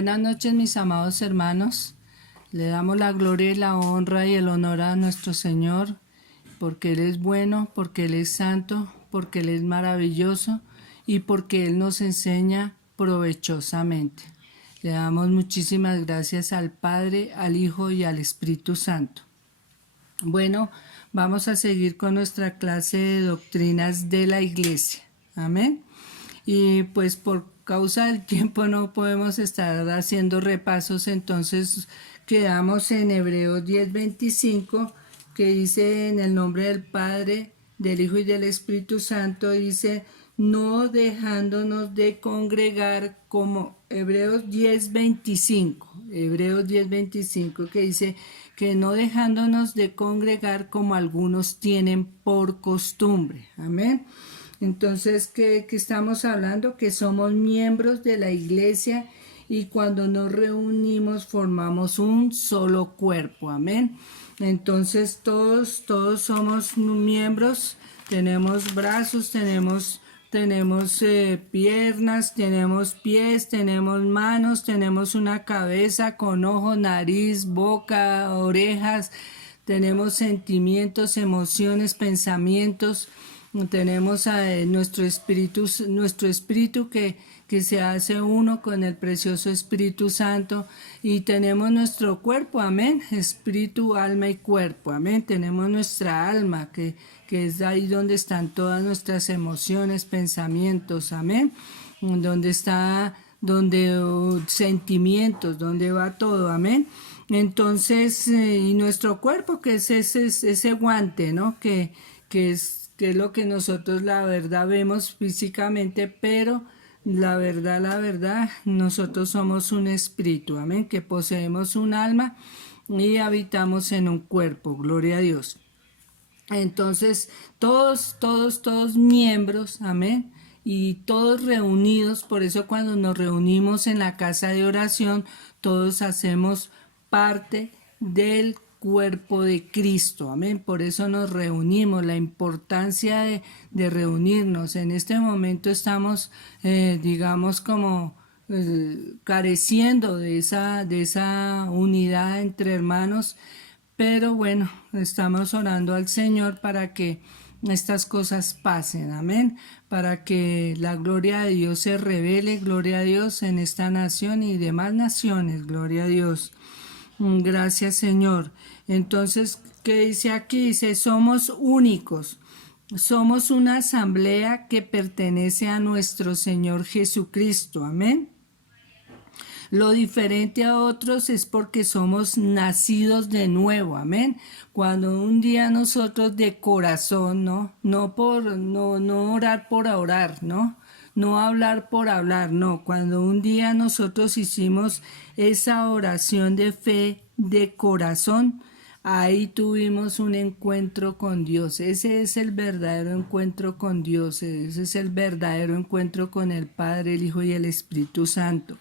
Buenas noches, mis amados hermanos. Le damos la gloria y la honra y el honor a nuestro Señor, porque Él es bueno, porque Él es santo, porque Él es maravilloso y porque Él nos enseña provechosamente. Le damos muchísimas gracias al Padre, al Hijo y al Espíritu Santo. Bueno, vamos a seguir con nuestra clase de doctrinas de la Iglesia. Amén. Y pues por causa del tiempo no podemos estar haciendo repasos, entonces quedamos en Hebreos 10:25, que dice: en el nombre del Padre, del Hijo y del Espíritu Santo, dice: no dejándonos de congregar, como Hebreos 10:25, que dice que no dejándonos de congregar como algunos tienen por costumbre. Amén. Entonces, ¿qué estamos hablando? Que somos miembros de la iglesia y cuando nos reunimos formamos un solo cuerpo. Amén. Entonces, todos somos miembros, tenemos brazos, tenemos piernas, tenemos pies, tenemos manos, tenemos una cabeza con ojos, nariz, boca, orejas, tenemos sentimientos, emociones, pensamientos. Tenemos a nuestro espíritu que se hace uno con el precioso Espíritu Santo, y tenemos nuestro cuerpo, amén, espíritu, alma y cuerpo, amén. Tenemos nuestra alma que es ahí donde están todas nuestras emociones, pensamientos, amén, sentimientos, donde va todo, amén. Entonces, y nuestro cuerpo, que es ese guante, ¿no? Que es lo que nosotros, la verdad, vemos físicamente, pero la verdad, nosotros somos un espíritu, amén, que poseemos un alma y habitamos en un cuerpo, gloria a Dios. Entonces, todos miembros, amén, y todos reunidos. Por eso cuando nos reunimos en la casa de oración, todos hacemos parte del cuerpo de Cristo, amén. Por eso nos reunimos, la importancia de reunirnos. En este momento estamos, digamos, como careciendo de esa unidad entre hermanos, pero bueno, estamos orando al Señor para que estas cosas pasen, amén, para que la gloria de Dios se revele, gloria a Dios, en esta nación y demás naciones, gloria a Dios. Gracias, Señor. Entonces, ¿qué dice aquí? Dice: somos únicos, somos una asamblea que pertenece a nuestro Señor Jesucristo, amén. Lo diferente a otros es porque somos nacidos de nuevo, amén. Cuando un día nosotros de corazón, no orar por orar, no hablar por hablar, no. Cuando un día nosotros hicimos esa oración de fe de corazón, ahí tuvimos un encuentro con Dios. Ese es el verdadero encuentro con Dios. Ese es el verdadero encuentro con el Padre, el Hijo y el Espíritu Santo.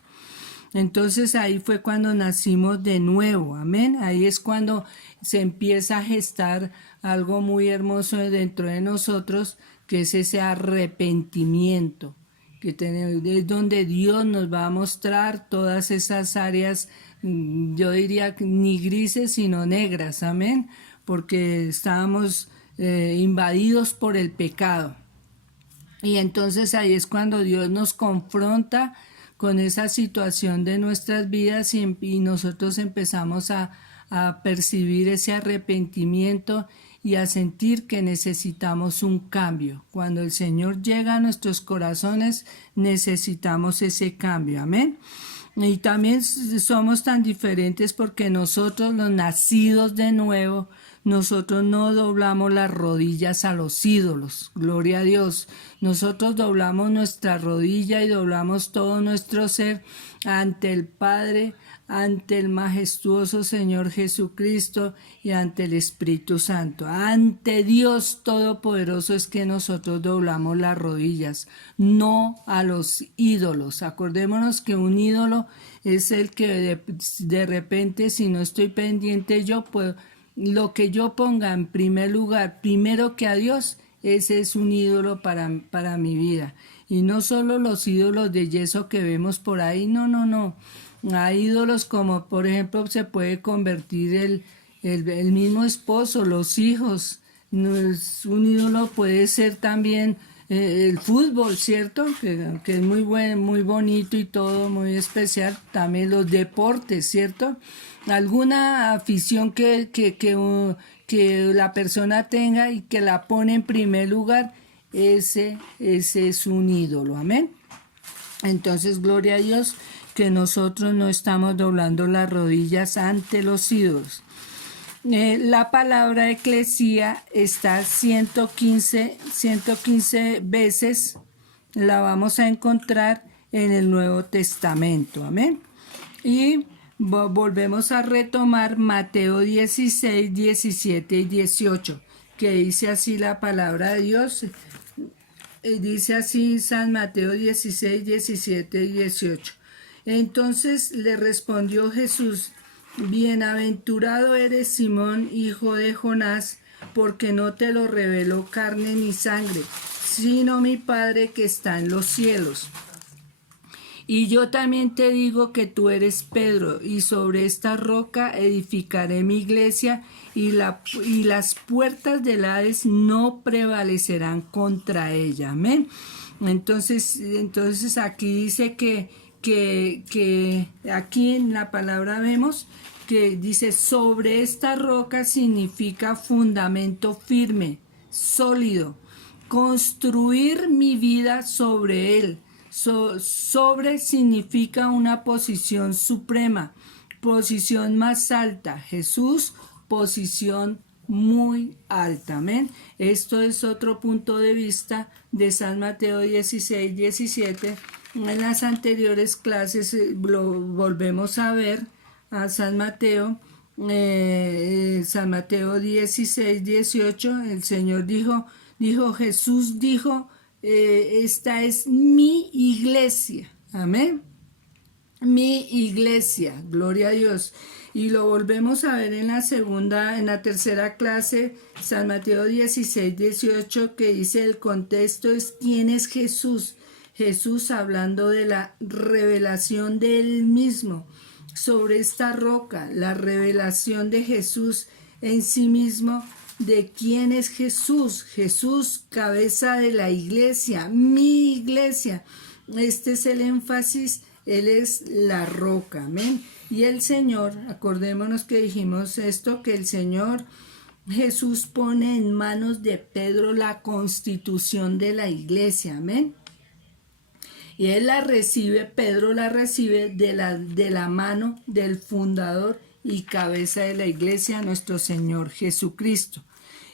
Entonces ahí fue cuando nacimos de nuevo, amén. Ahí es cuando se empieza a gestar algo muy hermoso dentro de nosotros, que es ese arrepentimiento, es donde Dios nos va a mostrar todas esas áreas, yo diría ni grises sino negras, amén, porque estábamos invadidos por el pecado. Y entonces ahí es cuando Dios nos confronta con esa situación de nuestras vidas y nosotros empezamos a percibir ese arrepentimiento y a sentir que necesitamos un cambio. Cuando el Señor llega a nuestros corazones, necesitamos ese cambio. Amén. Y también somos tan diferentes porque nosotros, los nacidos de nuevo, nosotros no doblamos las rodillas a los ídolos, gloria a Dios. Nosotros doblamos nuestra rodilla y doblamos todo nuestro ser ante el Padre, ante el majestuoso Señor Jesucristo y ante el Espíritu Santo. Ante Dios Todopoderoso es que nosotros doblamos las rodillas, no a los ídolos. Acordémonos que un ídolo es el que de repente, si no estoy pendiente, yo puedo, lo que yo ponga en primer lugar, primero que a Dios, ese es un ídolo para mi vida. Y no solo los ídolos de yeso que vemos por ahí, no. a ídolos como por ejemplo se puede convertir el mismo esposo, los hijos. Un ídolo puede ser también el fútbol, ¿cierto? Que es muy buen, muy bonito y todo, muy especial. También los deportes, ¿cierto? Alguna afición que la persona tenga y que la pone en primer lugar, ese es un ídolo. Amén. Entonces, gloria a Dios que nosotros no estamos doblando las rodillas ante los ídolos. La palabra eclesía está 115 veces, la vamos a encontrar en el Nuevo Testamento. Amén. Y volvemos a retomar Mateo 16, 17 y 18, que dice así la palabra de Dios. Dice así San Mateo 16, 17 y 18. Entonces le respondió Jesús: Bienaventurado eres, Simón, hijo de Jonás, porque no te lo reveló carne ni sangre, sino mi Padre que está en los cielos. Y yo también te digo que tú eres Pedro, y sobre esta roca edificaré mi iglesia, y las puertas del Hades no prevalecerán contra ella. Amén. Entonces aquí dice que aquí en la palabra vemos que dice sobre esta roca significa fundamento firme, sólido, construir mi vida sobre él. Sobre significa una posición suprema, posición más alta. Jesús, posición muy alta. Amén. Esto es otro punto de vista de San Mateo 16, 17. En las anteriores clases lo volvemos a ver a San Mateo 16, 18. El Señor Jesús dijo, esta es mi iglesia. Amén. Mi iglesia, gloria a Dios. Y lo volvemos a ver en la tercera clase, San Mateo 16, 18, que dice el contexto es ¿quién es Jesús? Jesús hablando de la revelación de él mismo sobre esta roca, la revelación de Jesús en sí mismo. ¿De quién es Jesús? Jesús, cabeza de la iglesia, mi iglesia. Este es el énfasis, Él es la roca, amén. Y el Señor, acordémonos que dijimos esto, que el Señor Jesús pone en manos de Pedro la constitución de la iglesia, amén. Y él la recibe, Pedro la recibe de la mano del fundador y cabeza de la iglesia, nuestro Señor Jesucristo.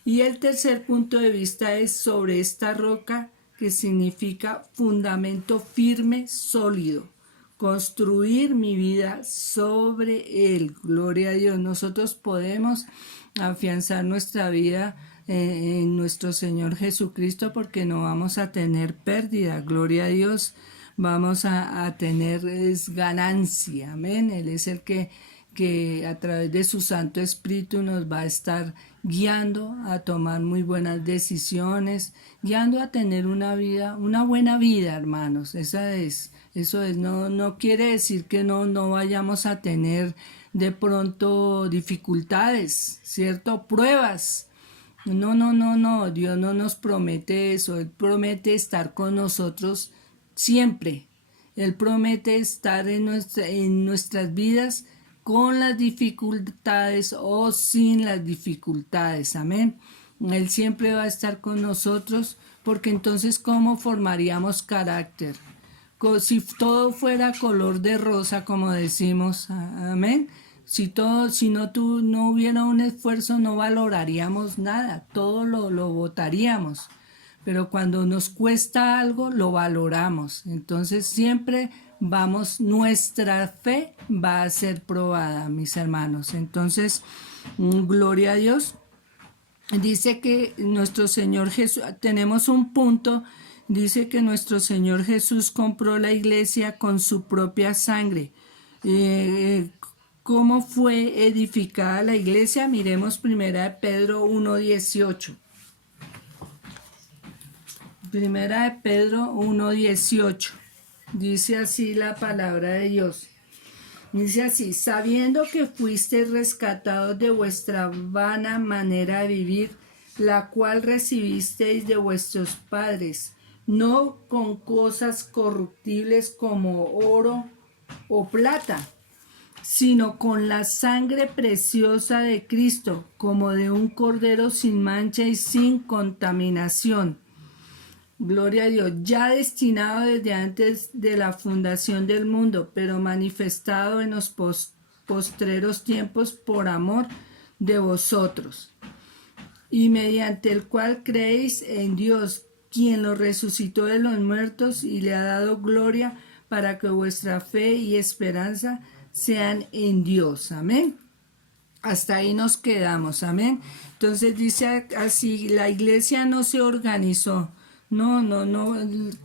Y el tercer punto de vista es sobre esta roca, que significa fundamento firme, sólido. Construir mi vida sobre él. Gloria a Dios. Nosotros podemos afianzar nuestra vida en nuestro Señor Jesucristo porque no vamos a tener pérdida. Gloria a Dios. Vamos a tener ganancia. Amén. Él es el que a través de su Santo Espíritu nos va a estar guiando a tomar muy buenas decisiones, guiando a tener una buena vida, hermanos. Eso es, no quiere decir que no vayamos a tener de pronto dificultades, ¿cierto? Pruebas. No, Dios no nos promete eso, Él promete estar con nosotros siempre. Él promete estar en nuestras vidas con las dificultades o sin las dificultades. Amén. Él siempre va a estar con nosotros porque entonces ¿cómo formaríamos carácter? Si todo fuera color de rosa, como decimos, amén. Si no hubiera un esfuerzo, no valoraríamos nada, todo lo botaríamos. Pero cuando nos cuesta algo, lo valoramos. Entonces siempre nuestra fe va a ser probada, mis hermanos. Entonces, gloria a Dios. Dice que nuestro Señor Jesús, tenemos un punto, dice que nuestro Señor Jesús compró la iglesia con su propia sangre. ¿Cómo fue edificada la iglesia? Miremos 1 Pedro 1:18. 1 Pedro 1:18. Dice así la palabra de Dios. Dice así: sabiendo que fuisteis rescatados de vuestra vana manera de vivir, la cual recibisteis de vuestros padres, no con cosas corruptibles como oro o plata, sino con la sangre preciosa de Cristo, como de un cordero sin mancha y sin contaminación. Gloria a Dios, ya destinado desde antes de la fundación del mundo, pero manifestado en los postreros tiempos por amor de vosotros, y mediante el cual creéis en Dios, quien lo resucitó de los muertos y le ha dado gloria, para que vuestra fe y esperanza sean en Dios. Amén. Hasta ahí nos quedamos. Amén. Entonces dice así: la iglesia no se organizó. No.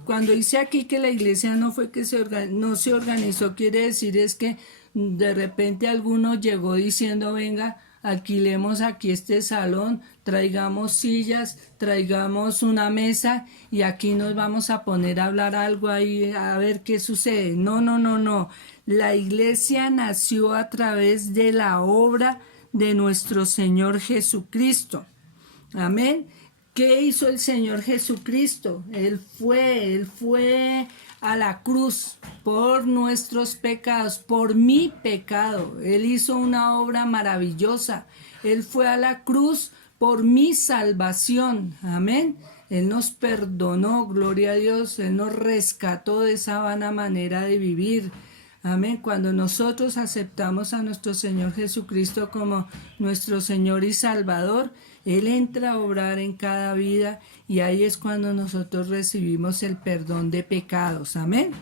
Cuando dice aquí que la iglesia no fue que no se organizó, quiere decir es que de repente alguno llegó diciendo: venga, alquilemos aquí este salón, traigamos sillas, traigamos una mesa y aquí nos vamos a poner a hablar algo ahí, a ver qué sucede. No. La iglesia nació a través de la obra de nuestro Señor Jesucristo. Amén. ¿Qué hizo el Señor Jesucristo? Él fue a la cruz por nuestros pecados, por mi pecado. Él hizo una obra maravillosa. Él fue a la cruz por mi salvación. Amén. Él nos perdonó, gloria a Dios. Él nos rescató de esa vana manera de vivir. Amén. Cuando nosotros aceptamos a nuestro Señor Jesucristo como nuestro Señor y Salvador, Él entra a obrar en cada vida y ahí es cuando nosotros recibimos el perdón de pecados. Amén.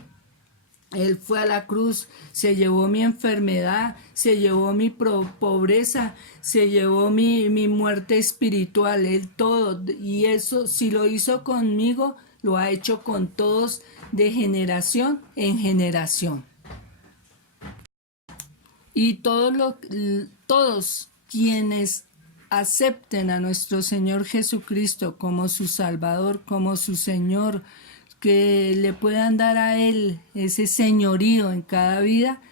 Él fue a la cruz, se llevó mi enfermedad, se llevó mi pobreza, se llevó mi muerte espiritual, Él todo. Y eso, si lo hizo conmigo, lo ha hecho con todos de generación en generación. Y todos quienes acepten a nuestro Señor Jesucristo como su Salvador, como su Señor, que le puedan dar a Él ese señorío en cada vida,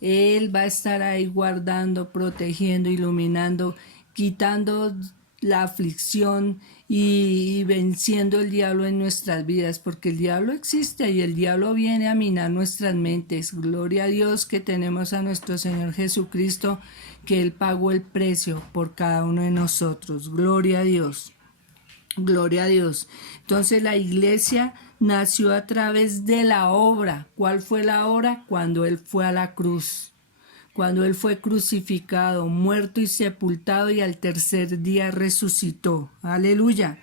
Él va a estar ahí guardando, protegiendo, iluminando, quitando la aflicción y venciendo el diablo en nuestras vidas, porque el diablo existe y el diablo viene a minar nuestras mentes. Gloria a Dios que tenemos a nuestro Señor Jesucristo, que Él pagó el precio por cada uno de nosotros. Gloria a Dios. Gloria a Dios. Entonces la iglesia nació a través de la obra. ¿Cuál fue la obra? Cuando Él fue a la cruz. Cuando Él fue crucificado, muerto y sepultado, y al tercer día resucitó. Aleluya.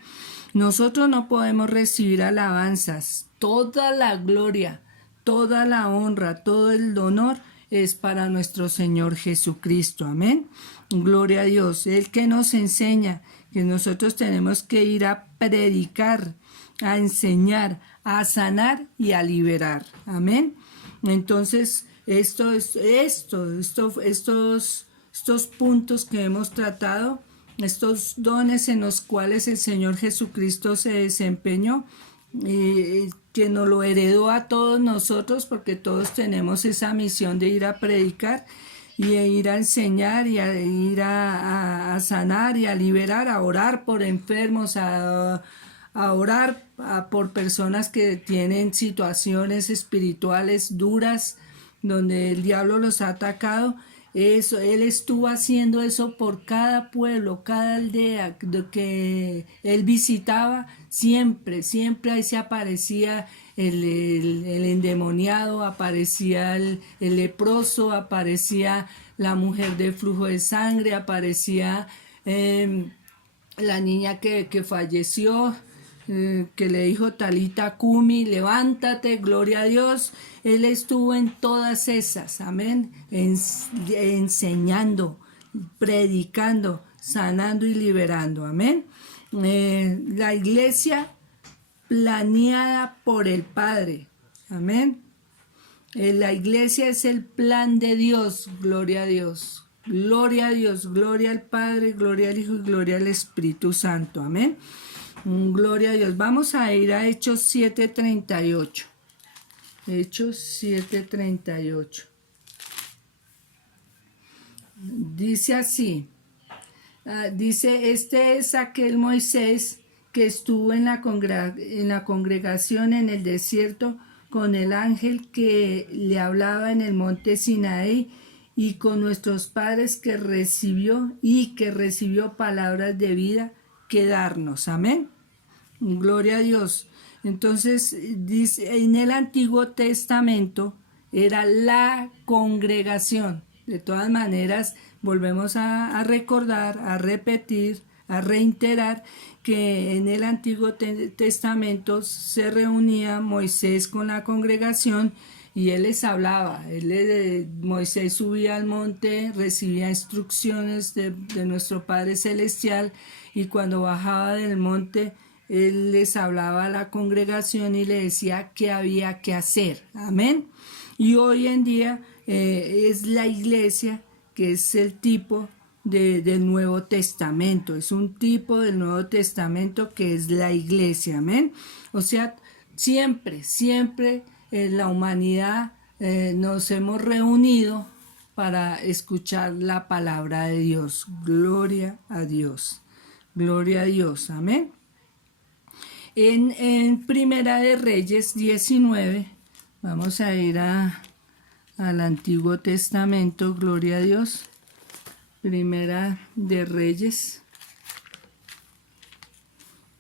Nosotros no podemos recibir alabanzas. Toda la gloria, toda la honra, todo el honor es para nuestro Señor Jesucristo. Amén. Gloria a Dios. Él que nos enseña que nosotros tenemos que ir a predicar, a enseñar, a sanar y a liberar. Amén. Entonces, estos puntos que hemos tratado, estos dones en los cuales el Señor Jesucristo se desempeñó, que nos lo heredó a todos nosotros, porque todos tenemos esa misión de ir a predicar y a ir a enseñar y a ir a sanar y a liberar, a orar por enfermos, a orar por personas que tienen situaciones espirituales duras, donde el diablo los ha atacado. Eso, Él estuvo haciendo eso por cada pueblo, cada aldea que Él visitaba. Siempre ahí se aparecía el endemoniado, aparecía el leproso, aparecía la mujer de flujo de sangre, aparecía la niña que falleció, que le dijo Talita Kumi, levántate, gloria a Dios. Él estuvo en todas esas, amén, enseñando, predicando, sanando y liberando, amén. La iglesia planeada por el Padre, amén. La iglesia es el plan de Dios, gloria a Dios. Gloria a Dios, gloria al Padre, gloria al Hijo y gloria al Espíritu Santo, amén. Gloria a Dios. Vamos a ir a Hechos 7:38. Hechos 7:38. dice así, dice, este es aquel Moisés que estuvo en la congregación en el desierto con el ángel que le hablaba en el monte Sinaí y con nuestros padres que recibió palabras de vida que darnos. Amén. Gloria a Dios. Entonces, dice, en el Antiguo Testamento era la congregación. De todas maneras, volvemos a recordar, a repetir, a reiterar que en el Antiguo Testamento se reunía Moisés con la congregación y él les hablaba. Moisés subía al monte, recibía instrucciones de nuestro Padre Celestial, y cuando bajaba del monte, él les hablaba a la congregación y le decía qué había que hacer. Amén. Y hoy en día es la iglesia, que es el tipo del Nuevo Testamento. Es un tipo del Nuevo Testamento que es la iglesia. Amén. O sea, siempre en la humanidad nos hemos reunido para escuchar la palabra de Dios. Gloria a Dios. Gloria a Dios. Amén. En Primera de Reyes 19, vamos a ir al Antiguo Testamento, gloria a Dios. Primera de Reyes.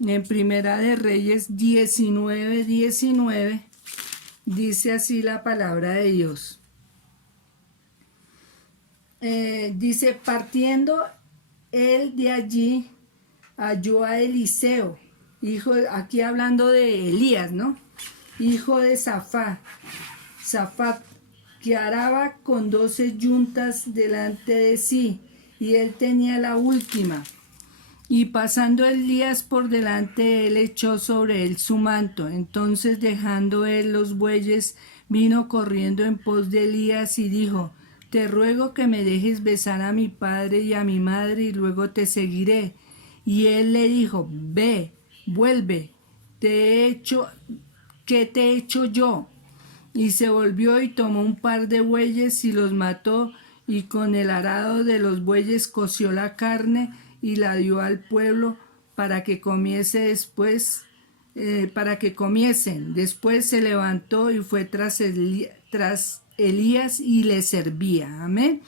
En Primera de Reyes 19, dice así la palabra de Dios. Dice, partiendo él de allí, halló a Eliseo, aquí hablando de Elías, ¿no? Hijo de Safat, que araba con 12 yuntas delante de sí, y él tenía la última. Y pasando Elías por delante, él echó sobre él su manto. Entonces, dejando él los bueyes, vino corriendo en pos de Elías y dijo, te ruego que me dejes besar a mi padre y a mi madre, y luego te seguiré. Y él le dijo, ve, vuelve, ¿qué te he hecho yo? Y se volvió y tomó un par de bueyes y los mató, y con el arado de los bueyes coció la carne y la dio al pueblo para que comiesen. Después se levantó y fue tras Elías y le servía. Amén.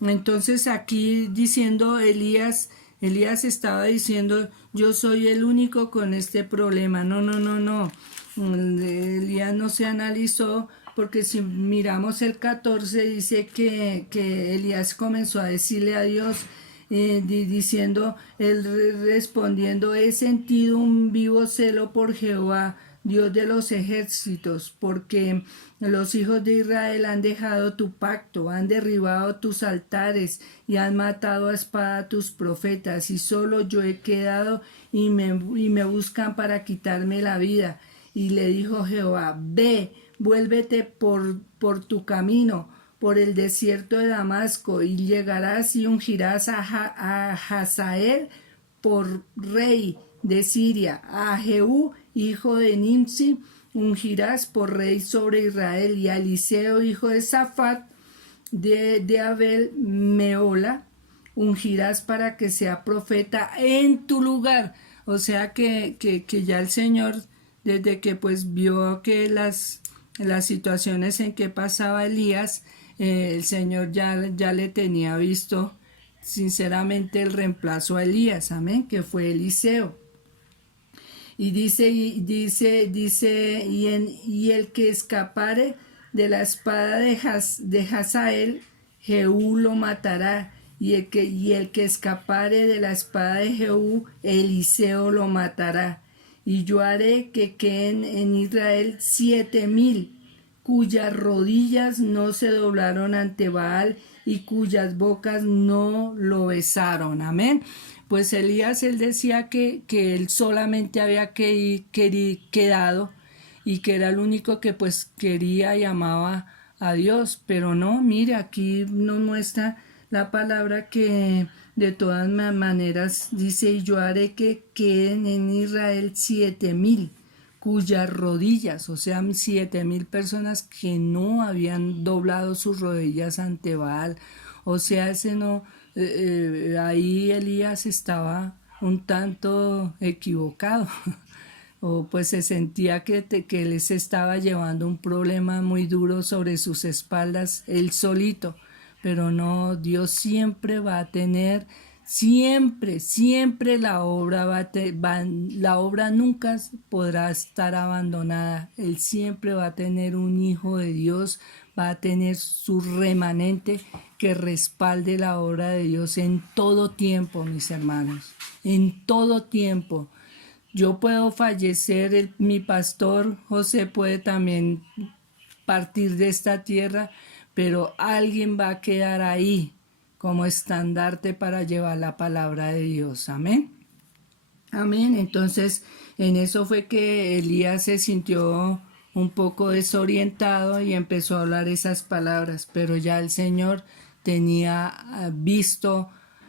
Entonces aquí diciendo Elías estaba diciendo, yo soy el único con este problema. No. Elías no se analizó, porque si miramos el 14 dice que Elías comenzó a decirle a Dios, diciendo, él respondiendo, he sentido un vivo celo por Jehová, Dios de los ejércitos, porque los hijos de Israel han dejado tu pacto, han derribado tus altares y han matado a espada a tus profetas, y solo yo he quedado y me buscan para quitarme la vida. Y le dijo Jehová, ve, vuélvete por tu camino, por el desierto de Damasco, y llegarás y ungirás a Hazael por rey de Siria, a Jehú, hijo de Nimsi, ungirás por rey sobre Israel, y a Eliseo, hijo de Safat, de Abel Meola, ungirás para que sea profeta en tu lugar. O sea que ya el Señor, desde que pues vio que las situaciones en que pasaba Elías, el Señor ya le tenía visto sinceramente el reemplazo a Elías, amén, que fue Eliseo. Y dice, y el que escapare de la espada de Hazael, Jehú lo matará, y el que escapare de la espada de Jehú, Eliseo lo matará. Y yo haré que queden en Israel 7,000, cuyas rodillas no se doblaron ante Baal y cuyas bocas no lo besaron. Amén. Pues Elías, él decía que él solamente había quedado, y que era el único que pues quería y amaba a Dios, pero no, mire, aquí nos muestra la palabra que de todas maneras dice, y yo haré que queden en Israel 7,000, cuyas rodillas, o sea, 7,000 personas que no habían doblado sus rodillas ante Baal O sea, ahí Elías estaba un tanto equivocado. O pues se sentía que él se estaba llevando un problema muy duro sobre sus espaldas, él solito. Pero no, Dios siempre va a tener, siempre la obra la obra nunca podrá estar abandonada. Él siempre va a tener un hijo de Dios, va a tener su remanente que respalde la obra de Dios en todo tiempo, mis hermanos, en todo tiempo. Yo puedo fallecer, mi pastor José puede también partir de esta tierra, pero alguien va a quedar ahí como estandarte para llevar la palabra de Dios. Amén. Amén. Entonces, en eso fue que Elías se sintió un poco desorientado y empezó a hablar esas palabras, pero ya el Señor tenía visto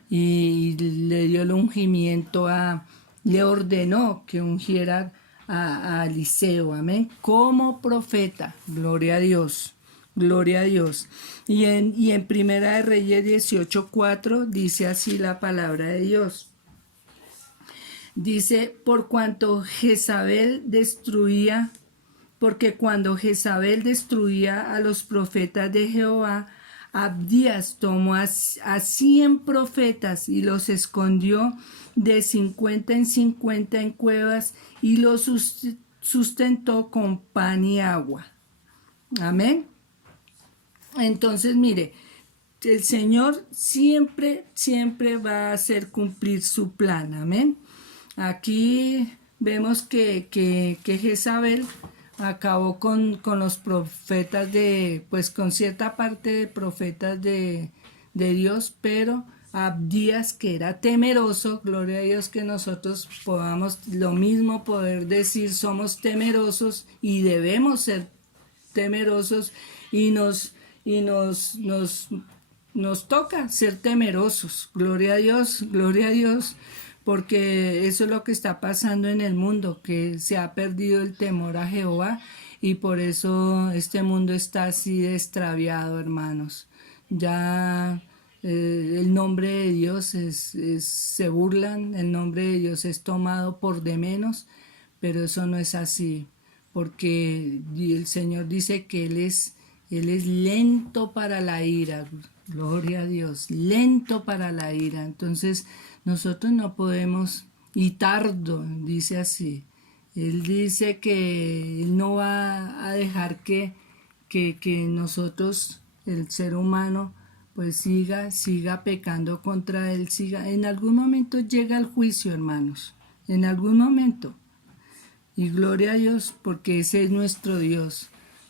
y le dio el ungimiento le ordenó que ungiera a Eliseo, amén, como profeta. Gloria a Dios, gloria a Dios. Y en Primera de Reyes 18:4 dice así la palabra de Dios. Dice, porque cuando Jezabel destruía a los profetas de Jehová, Abdías tomó a 100 profetas y los escondió de 50 en 50 en cuevas y los sustentó con pan y agua. Amén. Entonces, mire, el Señor siempre va a hacer cumplir su plan. Amén. Aquí vemos que Jezabel acabó con los profetas pues con cierta parte de profetas de Dios, pero Abdías, que era temeroso, gloria a Dios que nosotros podamos lo mismo poder decir, somos temerosos y debemos ser temerosos y nos toca ser temerosos, gloria a Dios, porque eso es lo que está pasando en el mundo, que se ha perdido el temor a Jehová y por eso este mundo está así extraviado, hermanos. Ya el nombre de Dios se burlan, el nombre de Dios es tomado por de menos, pero eso no es así, porque el Señor dice que Él es lento para la ira, gloria a Dios, lento para la ira. Entonces nosotros no podemos, y tardo, dice así. Él dice que Él no va a dejar que nosotros, el ser humano, pues siga pecando contra Él, en algún momento llega el juicio, hermanos, en algún momento. Y gloria a Dios, porque ese es nuestro Dios.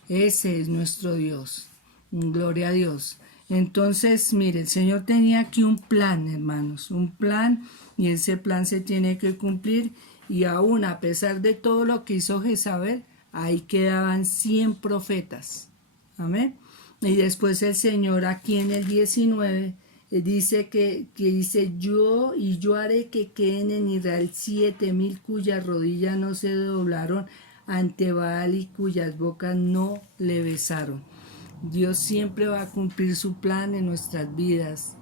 Ese es nuestro Dios. Gloria a Dios. Entonces, mire, el Señor tenía aquí un plan, hermanos, un plan, y ese plan se tiene que cumplir. Y aún a pesar de todo lo que hizo Jezabel, ahí quedaban 100 profetas. Amén. Y después el Señor aquí en el 19 dice que dice, yo haré que queden en Israel 7,000 cuyas rodillas no se doblaron ante Baal y cuyas bocas no le besaron. Dios siempre va a cumplir su plan en nuestras vidas.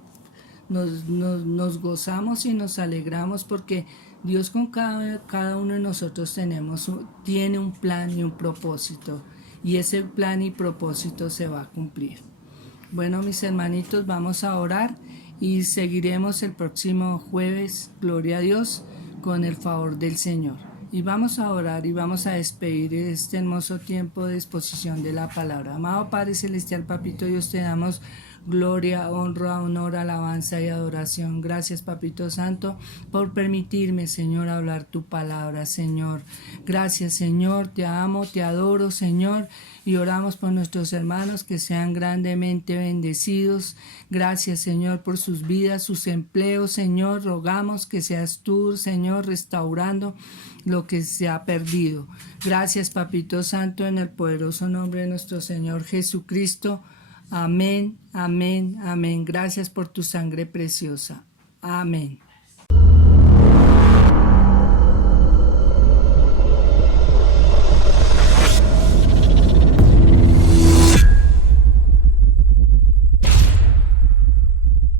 Nos gozamos y nos alegramos porque Dios con cada uno de nosotros tiene un plan y un propósito. Y ese plan y propósito se va a cumplir. Bueno, mis hermanitos, vamos a orar y seguiremos el próximo jueves, gloria a Dios, con el favor del Señor. Y vamos a orar y vamos a despedir este hermoso tiempo de exposición de la palabra. Amado Padre Celestial, Papito Dios, te damos gloria, honra, honor, alabanza y adoración. Gracias, Papito Santo, por permitirme, Señor, hablar tu palabra, Señor. Gracias, Señor, te amo, te adoro, Señor, y oramos por nuestros hermanos que sean grandemente bendecidos. Gracias, Señor, por sus vidas, sus empleos, Señor. Rogamos que seas tú, Señor, restaurando lo que se ha perdido. Gracias, Papito Santo, en el poderoso nombre de nuestro Señor Jesucristo. Amén, amén, amén. Gracias por tu sangre preciosa. Amén.